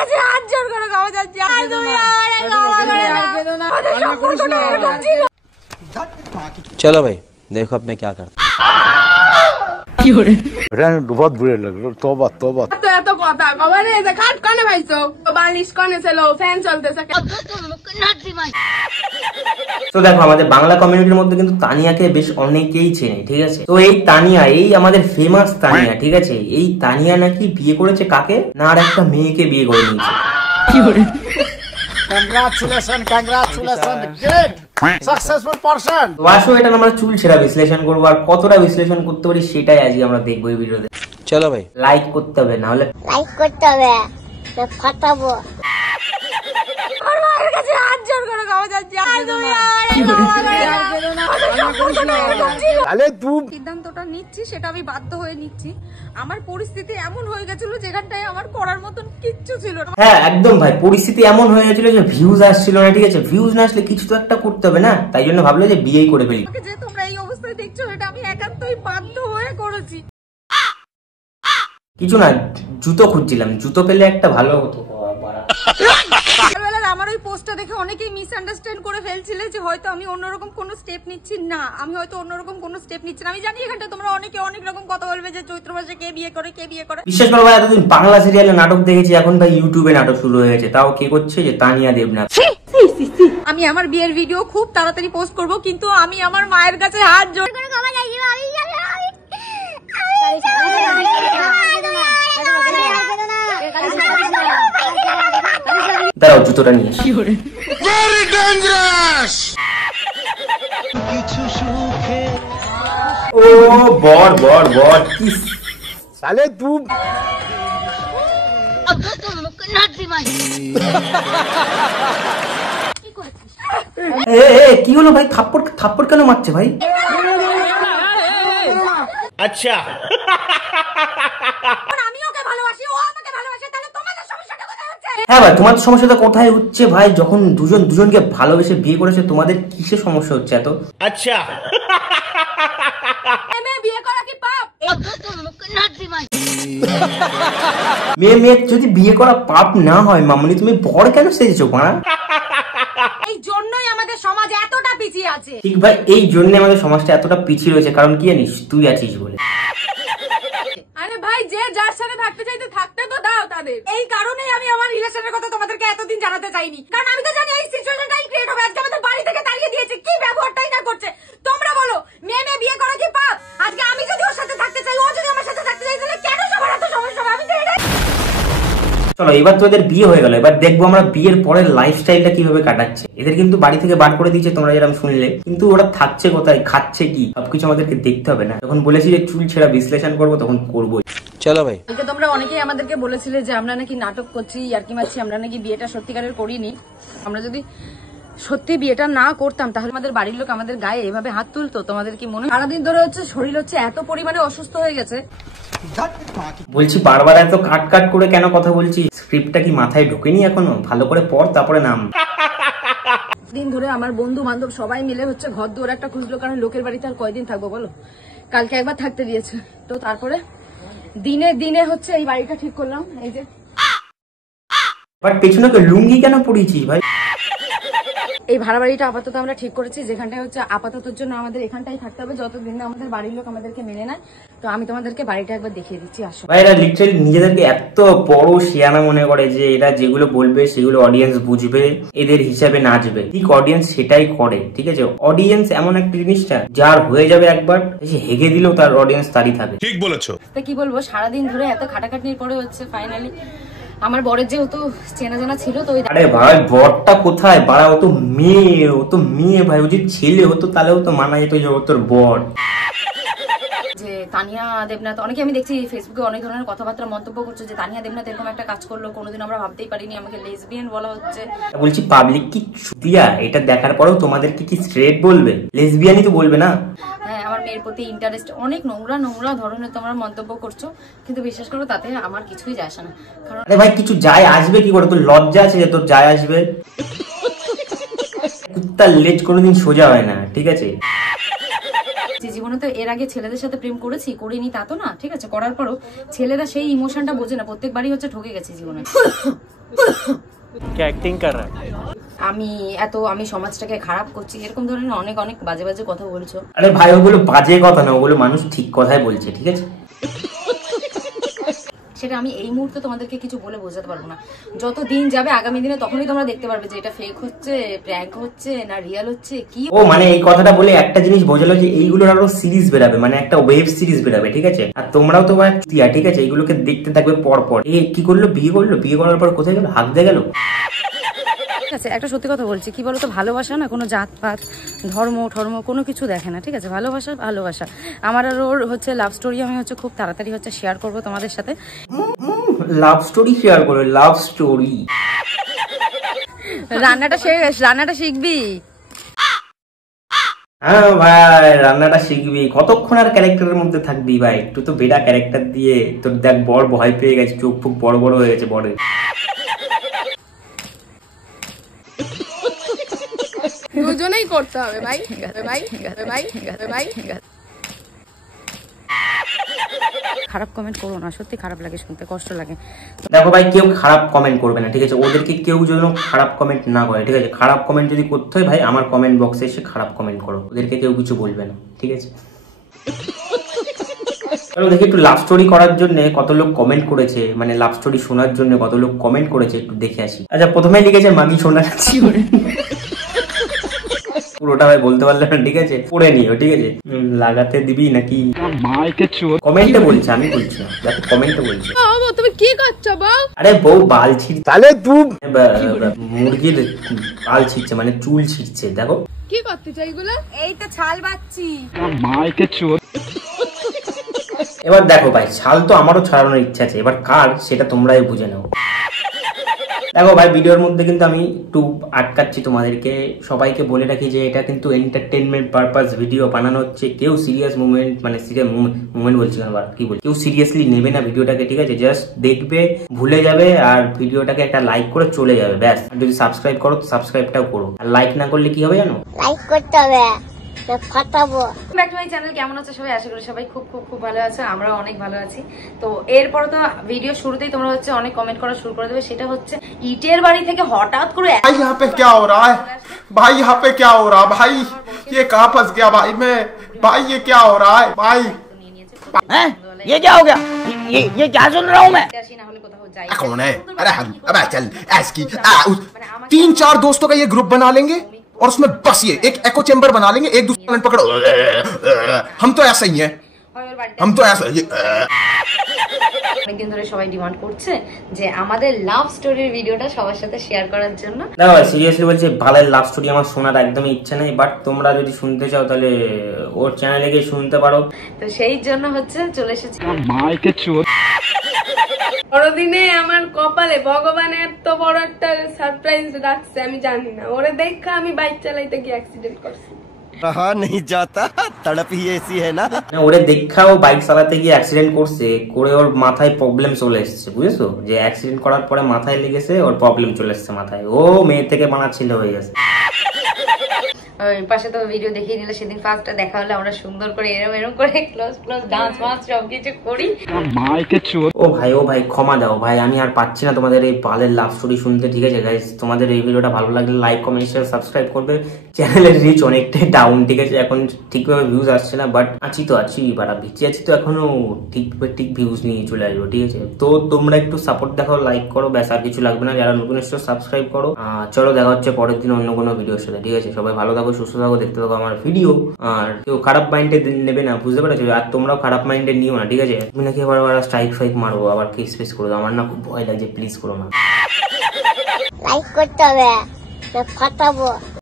কাছে হাত জোর করে ক্ষমা চাচ্ছি। আর তুমি আমারে ক্ষমা করে দাও। चलो भाई देखो अब मैं क्या करता। बहुत बुरे लग रहे। तौबा तौबा। এত কথা খবর নেই যে খাট কানে ভাইছো বালিশ কানে ছিল ফ্যান চলতেছে। তো দেখো আমাদের বাংলা কমিউনিটির মধ্যে কিন্তু তানিয়াকে বেশ অনেকেই চেনে, ঠিক আছে। তো এই তানিয়া, এই আমাদের ফেমাস তানিয়া, ঠিক আছে, এই তানিয়া নাকি বিয়ে করেছে কাকে না, আর একটা মেয়েকে বিয়ে করে নিয়েছে। Congratulations, congratulations, great, successful person. তো আসো এটা আমরা চুল ছেঁড়া বিশ্লেষণ করবো, আর কতটা বিশ্লেষণ করতে পারি সেটাই আজকে আমরা দেখবো এই ভিডিওতে। চলো ভাই লাইক করতে হবে, না হলে লাইক করতে হবে, ফাটাবো। আমার মায়ের কাছে হাত জোর করে ক্ষমা চাচ্ছি। আর তুমি আমারে ক্ষমা করে দাও। আরে তুই সিদ্ধান্তটা নিচ্ছি সেটা আমি বাধ্য হয়ে নিচ্ছি। আমার পরিস্থিতি এমন হয়ে গেছিল যেখানটায় আমার করার মতন কিচ্ছু ছিল না। হ্যাঁ একদম ভাই, পরিস্থিতি এমন হয়ে গেছিল যে ভিউজ আসছিল না, ঠিক আছে। ভিউজ না আসলে কিছু তো একটা করতে হবে না, তাই জন্য ভাবলো যে বিয়েই করে ফেলি। যে তোমরা এই অবস্থায় দেখছো এটা আমি একান্তই বাধ্য হয়ে করেছি। কিছু না, জুতো খুঁজছিলাম, জুতো পেলে একটা ভালো হতো। আমার ওই পোস্টটা দেখে অনেকেই মিসআন্ডারস্ট্যান্ড করে ফেলছিলে যে হয়তো আমি অন্যরকম কোনো স্টেপ নিচ্ছি না। আমি হয়তো অন্যরকম কোনো স্টেপ নিচ্ছি না। আমি জানি এখানটা তোমরা অনেকে অনেক রকম কথা বলবে যে চৈত্র মাসে কে বিয়ে করে কে বিয়ে করে। বিশ্বাস করো ভাই, এতদিন বাংলা সিরিয়ালে নাটক দেখেছি, এখন ভাই ইউটিউবে নাটক শুরু হয়ে গেছে। তাও কে করছে? যে তানিয়া দেবনাথ। আমি আমার বিয়ের ভিডিও খুব তাড়াতাড়ি পোস্ট করব, কিন্তু আমি আমার মায়ের কাছে হাত জোর করে ক্ষমা চাইছি। দাঁড়াও জুতোটা নিয়ে আসি। ও বর বর বর কি साले तू কি হলো ভাই? থাপ্পড় থাপ্পড় কেন মারছে ভাই? अच्छा আমি ওকে ভালোবাসি, ও আমাকে ভালোবাসে, তাহলে তোমাদের সমস্যাটা কোথায় হচ্ছে? হ্যাঁ ভাই, তোমাদের সমস্যাটা কোথায় হচ্ছে ভাই? যখন দুজন দুজনকে ভালোবেসে বিয়ে করেছে, তোমাদের কিসের সমস্যা হচ্ছে এত? अच्छा বিয়ে করা কি পাপ? মেয়ে মেয়ে যদি বিয়ে করা পাপ না হয়, মামনি তুমি বর কেন সেজেছো মারা? এই জন্যই আমাদের সমাজ এতটা পিছিয়ে আছে। ঠিক ভাই, এই জন্য আমাদের সমাজটা এতটা পিছিয়ে রয়েছে। কারণ কি জানিস, তুই আছিস বলে। আরে ভাই, যে যার সাথে থাকতে চাইতে থাকতে তো দাও তাদের। এই কারণেই আমি আমার রিলেশনের কথা তোমাদেরকে এতদিন জানাতে চাইনি, কারণ আমি তো জানি এই সিচুয়েশনটাই ক্রিয়েট হবে। আজকে আমাদের বাড়ি থেকে তাড়িয়ে দিয়েছে, কি ব্যবহারটাই না করছে। তোমরা বলো মেয়ে মেয়ে বিয়ে করা কি পাপ? আজকে আমি যদি ওর সাথে থাকতে চাই, ও যদি আমার সাথে থাকতে চাই, তাহলে কেন সবার এত সমস্যা হবে? আমি তো এটাই। চলো এবার তো এদের বিয়ে হয়ে গেল, এবার দেখবো আমরা বিয়ের পরের লাইফস্টাইলটা কিভাবে কাটাচ্ছে। এদের কিন্তু বাড়ি থেকে বার করে দিয়েছে তোমরা যেরকম শুনলে, কিন্তু ওরা থাকছে কোথায়, খাচ্ছে কি, সবকিছু আমাদেরকে দেখতে হবে না? যখন বলেছি যে চুল ছেঁড়া বিশ্লেষণ করবো, তখন করবো। চলো ভাই, তোমরা অনেকেই আমাদেরকে বলেছিলে যে আমরা নাকি নাটক করছি, ইয়ার্কি মারছি, আমরা নাকি বিয়েটা সত্যিকারের করিনি। আমরা যদি সত্যি বিয়েটা না করতাম তাহলে আমাদের বাড়ির লোক আমাদের গায়ে এভাবে হাত তুলতো? তোমাদের কি মনে হয়? সারাদিন ধরে হচ্ছে শরীর হচ্ছে এত পরিমাণে অসুস্থ হয়ে গেছে। বলছি বারবার এত কাট কাট করে কেন কথা বলছি? স্ক্রিপ্টটা কি মাথায় ঢোকেনি এখনো? ভালো করে পড়, তারপরে নাম। দিন ধরে আমার বন্ধু বান্ধব সবাই মিলে হচ্ছে ঘর দুয়ার একটা খুঁজলো, কারণ লোকের বাড়িতে আর কয়দিন থাকবো বলো? কালকে একবার থাকতে দিয়েছে, তো তারপরে দিনে দিনে হচ্ছে এই বাড়িটা ঠিক করলাম। এই যে বাট পেছনে তো লুঙ্গি কেন পরিয়েছিস ভাই? এই ভাড়া বাড়িটা আপাতত আমরা ঠিক করেছি, যেখানটায় হচ্ছে আপাততর জন্য আমাদের এখানটাই থাকতে হবে যতদিন না আমাদের বাড়ির লোক আমাদেরকে মেনে নেয়। তো আমি তোমাদেরকে বাড়িটা একবার দেখিয়ে দিচ্ছি, আসো। ভাই এরা লিটারালি নিজেদেরকে এত বড় শিয়ানা মনে করে যে এরা যেগুলো বলবে সেগুলো অডিয়েন্স বুঝবে, এদের হিসাবে নাচবে। ঠিক অডিয়েন্স সেটাই করে, ঠিক আছে। অডিয়েন্স এমন একটা জিনিসটা যার হয়ে যাবে একবার, সে হেগে দিলেও তার অডিয়েন্স তারই থাকে। ঠিক বলেছো। তা কি বলবো, সারাদিন ধরে এত খাটাখাটনির পরে হচ্ছে ফাইনালি আমার বরের যেহেতু চেনা জানা ছিল, তো আরে ভাই বরটা কোথায় বাড়া? ও তো মেয়ে, ও তো মেয়ে ভাই। ও যদি ছেলে হতো তাহলেও তো মানা যেত যে ও তোর বর। যে তানিয়া দেবনাথ, অনেকে আমি দেখছি ফেসবুকে অনেক ধরনের কথাবার্তা মন্তব্য করছে যে তানিয়া দেবনাথ এরকম একটা কাজ করলো, কোনোদিন আমরা ভাবতেই পারিনি। আমাকে লেসবিয়ান বলা হচ্ছে। বলছি পাবলিক কি চুতিয়া? এটা দেখার পরেও তোমাদেরকে কি স্ট্রেট বলবে? লেসবিয়ানই তো বলবে না? হ্যাঁ, আমার মেয়ের প্রতি ইন্টারেস্ট, অনেক নোংরা নোংরা ধরনের তোমরা মন্তব্য করছো, কিন্তু বিশ্বাস করো তাতে আমার কিছুই যায় আসে না। কারণ আরে ভাই কিছু যায় আসবে কি করে? তোর লজ্জা আছে যে তোর যায় আসবে? কুত্তার লেজ কোনোদিন সোজা হয় না, ঠিক আছে। যে জীবন জীবনে তো এর আগে ছেলেদের সাথে প্রেম করিনি তা তো না, ঠিক আছে, করার পরও ছেলেরা সেই ইমোশনটা বোঝে না, প্রত্যেকবারই হচ্ছে ঠকে গেছে জীবনে। আমি সমাজটাকে খারাপ করছি এরকম ধরনের অনেক অনেক বাজে বাজে কথা বলছো। আরে ভাই ওগুলো বাজে কথা না, ওগুলো মানুষ ঠিক কথাই বলছে, ঠিক আছে। সেটা আমি এই মুহূর্তে তোমাদেরকে কিছু বলে বোঝাতে পারবো না। যত দিন যাবে আগামী দিনে তখনই তোমরা দেখতে পারবে যে এটা ফেক হচ্ছে, প্র্যাঙ্ক হচ্ছে না রিয়েল হচ্ছে কি। ও মানে এই কথাটা বলে একটা জিনিস বোঝালো যে এইগুলোর আরো সিরিজ বেরাবে, মানে একটা ওয়েব সিরিজ বেরাবে, ঠিক আছে। আর তোমরাও তো ঠিক আছে, এইগুলোকে দেখতে থাকবে পর পর। এই কি করলো, বিয়ে করলো, বিয়ে করার পর কোথায় গেল, হাত দিয়ে গেল। ঠিক আছে, একটা সত্যি কথা বলছি, কি বলতো, ভালোবাসা না কোনো জাত পাত ধর্ম কোনো কিছু দেখে না, ঠিক আছে। ভালোবাসা আমার আর ওর হচ্ছে লাভ স্টোরি আমি হচ্ছে খুব তাড়াতাড়ি হচ্ছে শেয়ার করবো তোমাদের সাথে। লাভ স্টোরি শেয়ার করো, লাভ স্টোরি। রান্নাটা শিখবি? হ্যাঁ ভাই, রান্নাটা শিখবি। কতক্ষণ আর ক্যারেক্টারের মধ্যে থাকবি ভাই, একটু তো বেড়া ক্যারেক্টার দিয়ে তোর দেখ বড় ভয় পেয়ে গেছে, চোখ ফুক বড় বড় হয়ে গেছে বড়। দুজনেই করতে হবে ভাই। খারাপ কমেন্ট করো না, সত্যি খারাপ লাগে, শুনতে কষ্ট লাগে। দেখো ভাই, কেউ খারাপ কমেন্ট করবে না, ঠিক আছে। ওদেরকে কেউ যেন খারাপ কমেন্ট না করে, ঠিক আছে। খারাপ কমেন্ট যদি করতে হয় ভাই, আমার কমেন্ট বক্সে এসে খারাপ কমেন্ট করো, ওদেরকে কেউ কিছু বলবে না, ঠিক আছে। দেখি একটু লাভ স্টোরি করার জন্য কত লোক কমেন্ট করেছে, মানে লাভ স্টোরি শোনার জন্য কত লোক কমেন্ট করেছে, একটু দেখে আসি। আচ্ছা, প্রথমে লিখেছে মামি শোনা যাচ্ছি, পুরোটা ভাই বলতে পারলে না, ঠিক আছে, পড়ে নিও, ঠিক আছে। লাগাতে দিবি নাকি কমেন্টে বলছে, আমি বলছি না, দেখো কমেন্টে বলছে। তুমি কি করছো বউ? আরে বউ বাল ছিঁড়ছে, साले तू মুরগির বাল ছিঁড়ছে, মানে চুল ছিঁড়ছে, দেখো। কি করতে চাই এগুলো? এই তো ছাল বাচ্চি। এবার দেখো ভাই, ছাল তো আমারও ছাড়ানোর ইচ্ছা আছে, এবার কার সেটা তোমরাই বুঝে নাও। দেখো ভাই, ভিডিওর মধ্যে কিন্তু আমি একটু আটকাচ্ছি তোমাদেরকে, সবাইকে বলে রাখি যে এটা কিন্তু এন্টারটেনমেন্ট পারপাস ভিডিও বানানো হচ্ছে। কেউ সিরিয়াস মুভমেন্ট, মানে সিরিয়াস মুভমেন্ট বলছি না, কি বল, কেউ সিরিয়াসলি নেবে না ভিডিওটাকে, ঠিক আছে। জাস্ট দেখবে, ভুলে যাবে, আর ভিডিওটাকে একটা লাইক করে চলে যাবে, ব্যাস। আর যদি সাবস্ক্রাইব করো তো সাবস্ক্রাইবটাও করো, আর লাইক না করলে কি হবে জানো, লাইক করতে হবে, ফাটাবো। Back to my channel. কেমন আছে সবাই? আশা করি সবাই খুব খুব খুব ভালো আছে, আমরাও অনেক ভালো আছি। তো এরপর তো ভিডিও শুরুতেই তোমরা হচ্ছে অনেক কমেন্ট করা শুরু করে দেবে, সেটা হচ্ছে ইটের বাড়ি থেকে হঠাৎ করে भाई यहाँ पे क्या हो रहा है, भाई यहाँ पे क्या हो रहा है, भाई ये कहाँ फंस गया भाई मैं, भाई ये क्या हो रहा है भाई, ये क्या हो गया, ये क्या सुन रहा हूँ मैं। না हলে कोথাও যাই। कौन है, अरे हम अबे चल ऐसी 3-4 दोस्तों का ये ग्रुप बना लेंगे और उसमें बस ये एक एको चेम्बर बना लेंगे, एक दूसरे को पकड़ो, हम तो ऐसा ही हैं, हम तो ऐसा ही। অনেকদিন ধরে সবাই ডিমান্ড করছে যে আমাদের লাভ স্টোরির ভিডিওটা সবার সাথে শেয়ার করার জন্য। দেখো সিরিয়াসলি বলছি, ভালের লাভ স্টোরি আমার শোনার একদমই ইচ্ছা নেই, বাট তোমরা যদি শুনতে চাও তাহলে ওর চ্যানেলে গিয়ে শুনতে পারো। তো সেই জন্য হচ্ছে চলে এসেছি। বড়দিনে আমার কপালে ভগবান এত বড় একটা সারপ্রাইজ রাখছে, আমি জানি না। ওরে দেখা আমি বাইক চালাইতে গিয়ে অ্যাক্সিডেন্ট করছি। रहा नहीं जाता, तड़प ही ऐसी है ना। ওরে দেখাও বাইক চালাতে গিয়ে অ্যাক্সিডেন্ট করছে, করে ওর মাথায় প্রবলেম চলে এসেছে, বুঝেছো, যে অ্যাক্সিডেন্ট করার পরে মাথায় লেগেছে, ওর প্রবলেম চলে এসেছে মাথায়, ও মেয়ে থেকে বানাচ্ছিল হয়ে গেছে। ওই পাশে তো ভিডিও দেখিয়ে দিলে, সেদিন ফার্স্টটা দেখা হলে আমরা সুন্দর করে এরম করে ক্লোজ ডান্স মান্স সবকিছু করি। ও ভাই ক্ষমা দাও ভাই, আমি আর পাচ্ছি না তোমাদের এই বালের লাভ স্টোরি শুনতে, ঠিক আছে গাইস। তোমাদের এই ভিডিওটা ভালো লাগলে লাইক কমেন্ট শেয়ার সাবস্ক্রাইব করবে। চ্যানেলের রিচ অনেকটাই ডাউন, ঠিক আছে, এখন ঠিকভাবে ভিউজ আসছে না, বাট আছি বাড়া ভিচি আছি তো, এখনো ঠিক ভিউজ নিয়ে চলে আসবো, ঠিক আছে। তো তোমরা একটু সাপোর্ট দেখাও, লাইক করো, ব্যাস, আর কিছু লাগবে না। যারা নতুন এসছো সাবস্ক্রাইব করো। চলো দেখা হচ্ছে পরের দিন অন্য কোনো ভিডিওর সাথে, ঠিক আছে। সবাই ভালো থাকো, সুস্থ থাকো, দেখতে থাকো আমার ভিডিও, আর কেউ খারাপ মাইন্ডে নেবে না, বুঝতে পেরেছো, আর তোমরাও খারাপ মাইন্ডে নিও না, ঠিক আছে। তুমি নাকি আবার স্ট্রাইক ফাইক মারবো, আবার কেস ফেস করো, আমার না খুব ভয় লাগছে, প্লিজ করো না। লাইক করতে হবে, ফাটাবো।